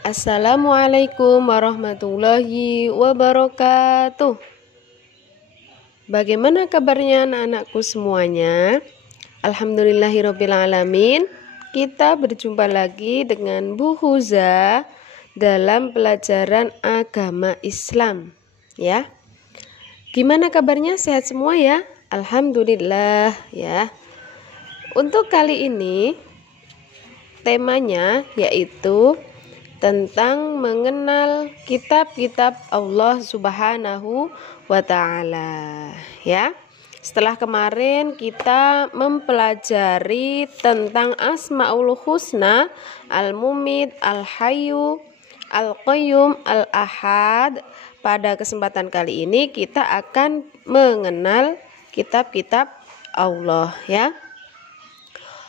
Assalamualaikum warahmatullahi wabarakatuh. Bagaimana kabarnya anak-anakku semuanya? Alhamdulillahirabbil alamin. Kita berjumpa lagi dengan Bu Huza dalam pelajaran agama Islam, ya. Gimana kabarnya? Sehat semua ya? Alhamdulillah ya. Untuk kali ini temanya yaitu tentang mengenal kitab-kitab Allah Subhanahu wa Ta'ala, ya. Setelah kemarin kita mempelajari tentang Asmaul Husna, Al-Mumit, Al-Hayyu, Al-Qayyum, Al-Ahad. Pada kesempatan kali ini kita akan mengenal kitab-kitab Allah, ya.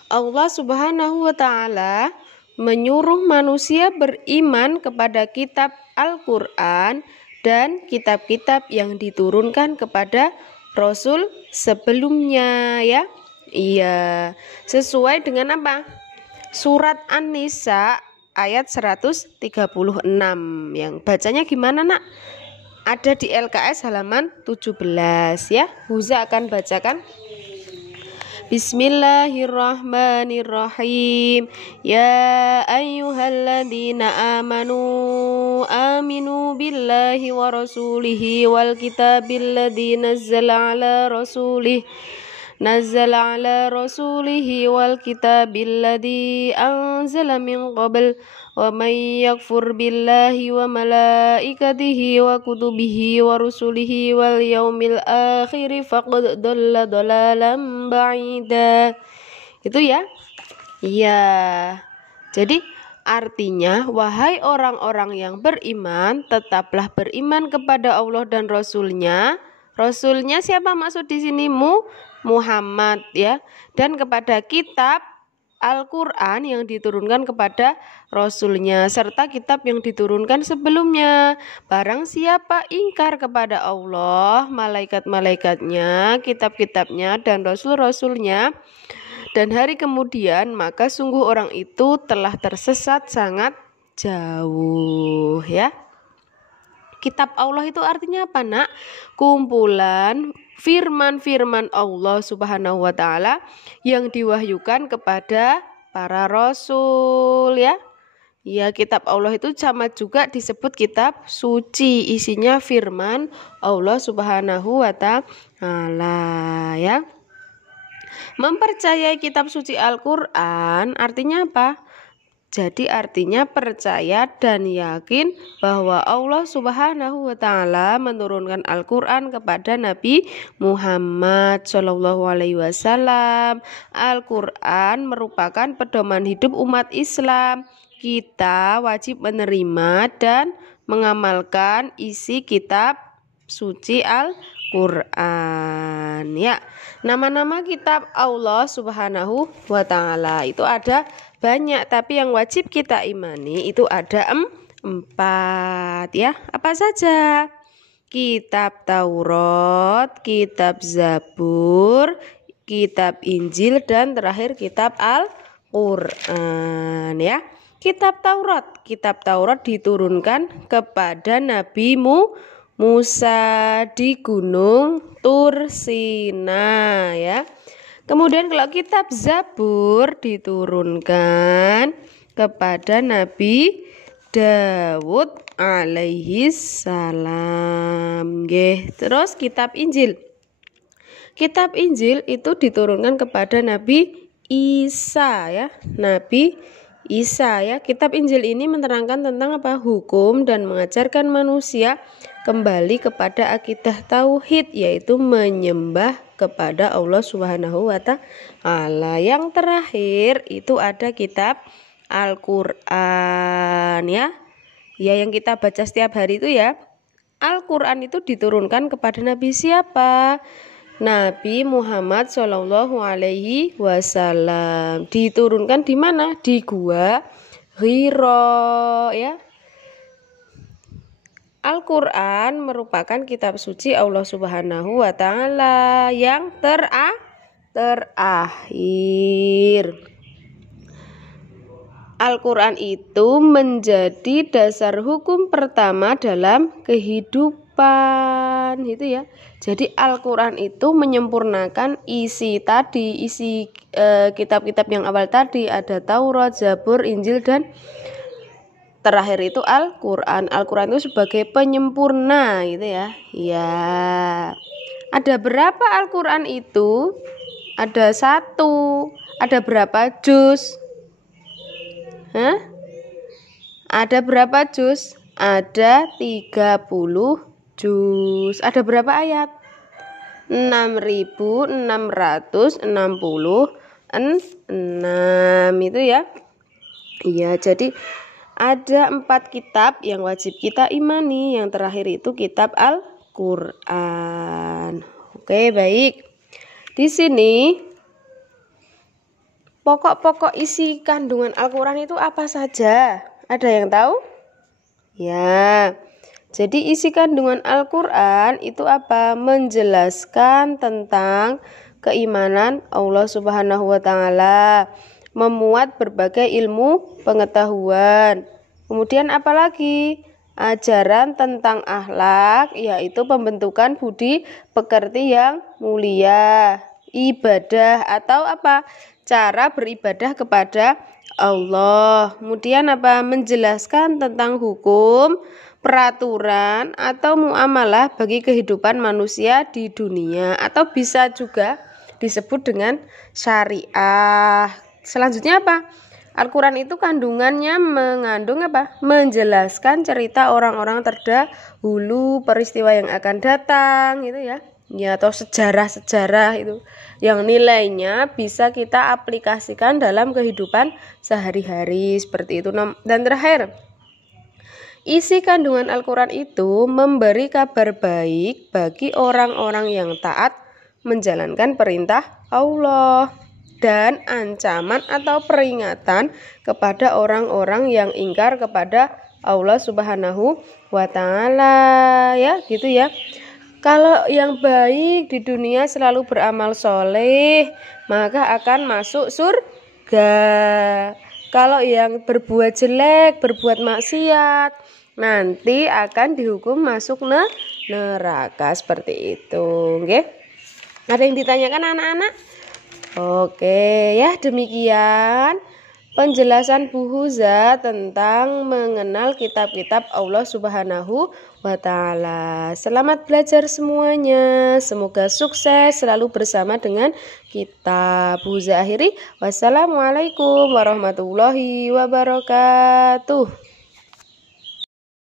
Allah Subhanahu wa Ta'ala menyuruh manusia beriman kepada kitab Al-Quran dan kitab-kitab yang diturunkan kepada Rasul sebelumnya, ya. Iya, sesuai dengan apa? Surat An-Nisa ayat 136. Yang bacanya gimana, Nak? Ada di LKS halaman 17, ya. Huza akan bacakan. Bismillahirrahmanirrahim. Ya ayyuhalladzina amanu aminu billahi wa rasulihi wal kitabil ladzi nazzala ala rasulihi wal kitabil ladzi anzala min qabl wa may yakfur billahi wa malaikatihi wa kutubihi wa rusulihi wal yaumil akhir faqad dhalla dhalalan ba'ida. Itu ya. Iya. Jadi artinya, wahai orang-orang yang beriman, tetaplah beriman kepada Allah dan Rasulnya. Rasulnya siapa maksud di sini? Muhammad, ya. Dan kepada kitab Al-Quran yang diturunkan kepada Rasulnya, serta kitab yang diturunkan sebelumnya. Barang siapa ingkar kepada Allah, malaikat-malaikatnya, kitab-kitabnya, dan Rasul-Rasulnya, dan hari kemudian, maka sungguh orang itu telah tersesat sangat jauh, ya. Kitab Allah itu artinya apa, Nak? Kumpulan firman-firman Allah Subhanahu wa Ta'ala yang diwahyukan kepada para rasul, ya. Ya, kitab Allah itu sama juga disebut kitab suci, isinya firman Allah Subhanahu wa Ta'ala, ya. Mempercayai kitab suci Al-Quran artinya apa? Jadi artinya percaya dan yakin bahwa Allah Subhanahu wa Ta'ala menurunkan Al-Quran kepada Nabi Muhammad SAW. Al-Quran merupakan pedoman hidup umat Islam. Kita wajib menerima dan mengamalkan isi kitab suci Al-Quran, ya. Nama-nama kitab Allah Subhanahu wa Ta'ala itu ada banyak, tapi yang wajib kita imani itu ada 4, ya. Apa saja? Kitab Taurat, kitab Zabur, kitab Injil, dan terakhir kitab Al-Quran, ya. Kitab Taurat diturunkan kepada Nabi Musa di Gunung Tur Sina, ya. Kemudian kalau kitab Zabur diturunkan kepada Nabi Dawud alaihi salam. Terus kitab Injil. Kitab Injil itu diturunkan kepada Nabi Isa, ya. Nabi Isa, ya. Kitab Injil ini menerangkan tentang apa? Hukum dan mengajarkan manusia kembali kepada akidah tauhid, yaitu menyembah kepada Allah Subhanahu wa Ta'ala. Yang terakhir itu ada kitab Al-Quran, ya. Ya, yang kita baca setiap hari itu, ya. Al-Quran itu diturunkan kepada Nabi siapa? Nabi Muhammad SAW. Diturunkan di mana? Di Gua Hira, ya. Al-Quran merupakan kitab suci Allah Subhanahu wa Ta'ala yang terakhir. Al-Quran itu menjadi dasar hukum pertama dalam kehidupan, gitu ya. Jadi Al-Quran itu menyempurnakan isi kitab-kitab yang awal tadi, ada Taurat, Zabur, Injil, dan terakhir itu Al-Quran. Al-Quran itu sebagai penyempurna, gitu ya. Ya, ada berapa Al-Quran itu? Ada 1. Ada berapa juz? Ada berapa juz? Ada 30 juz. Ada berapa ayat? 6.666 itu ya. Iya, jadi ada 4 kitab yang wajib kita imani. Yang terakhir itu kitab Al-Quran. Oke, baik. Di sini pokok-pokok isi kandungan Al-Quran itu apa saja? Ada yang tahu? Ya, jadi isi kandungan Al-Quran itu apa? Menjelaskan tentang keimanan Allah Subhanahu wa Ta'ala, memuat berbagai ilmu pengetahuan. Kemudian apa lagi? Ajaran tentang akhlak, yaitu pembentukan budi pekerti yang mulia, ibadah atau apa? Cara beribadah kepada Allah. Kemudian apa? Menjelaskan tentang hukum, peraturan atau muamalah bagi kehidupan manusia di dunia, atau bisa juga disebut dengan syariah. Selanjutnya apa? Al-Quran itu kandungannya mengandung apa? Menjelaskan cerita orang-orang terdahulu, peristiwa yang akan datang, gitu ya. Ya, atau sejarah-sejarah itu yang nilainya bisa kita aplikasikan dalam kehidupan sehari-hari seperti itu. Dan terakhir, isi kandungan Al-Quran itu memberi kabar baik bagi orang-orang yang taat menjalankan perintah Allah, dan ancaman atau peringatan kepada orang-orang yang ingkar kepada Allah Subhanahu wa Ta'ala, ya, gitu ya. Kalau yang baik di dunia selalu beramal soleh, maka akan masuk surga. Kalau yang berbuat jelek, berbuat maksiat, nanti akan dihukum masuk neraka, seperti itu. Oke? Ada yang ditanyakan anak-anak? Oke, ya, demikian penjelasan Bu Huza tentang mengenal kitab-kitab Allah Subhanahu wa Ta'ala. Selamat belajar semuanya. Semoga sukses selalu bersama dengan kita. Bu Huza akhiri. Wassalamualaikum warahmatullahi wabarakatuh.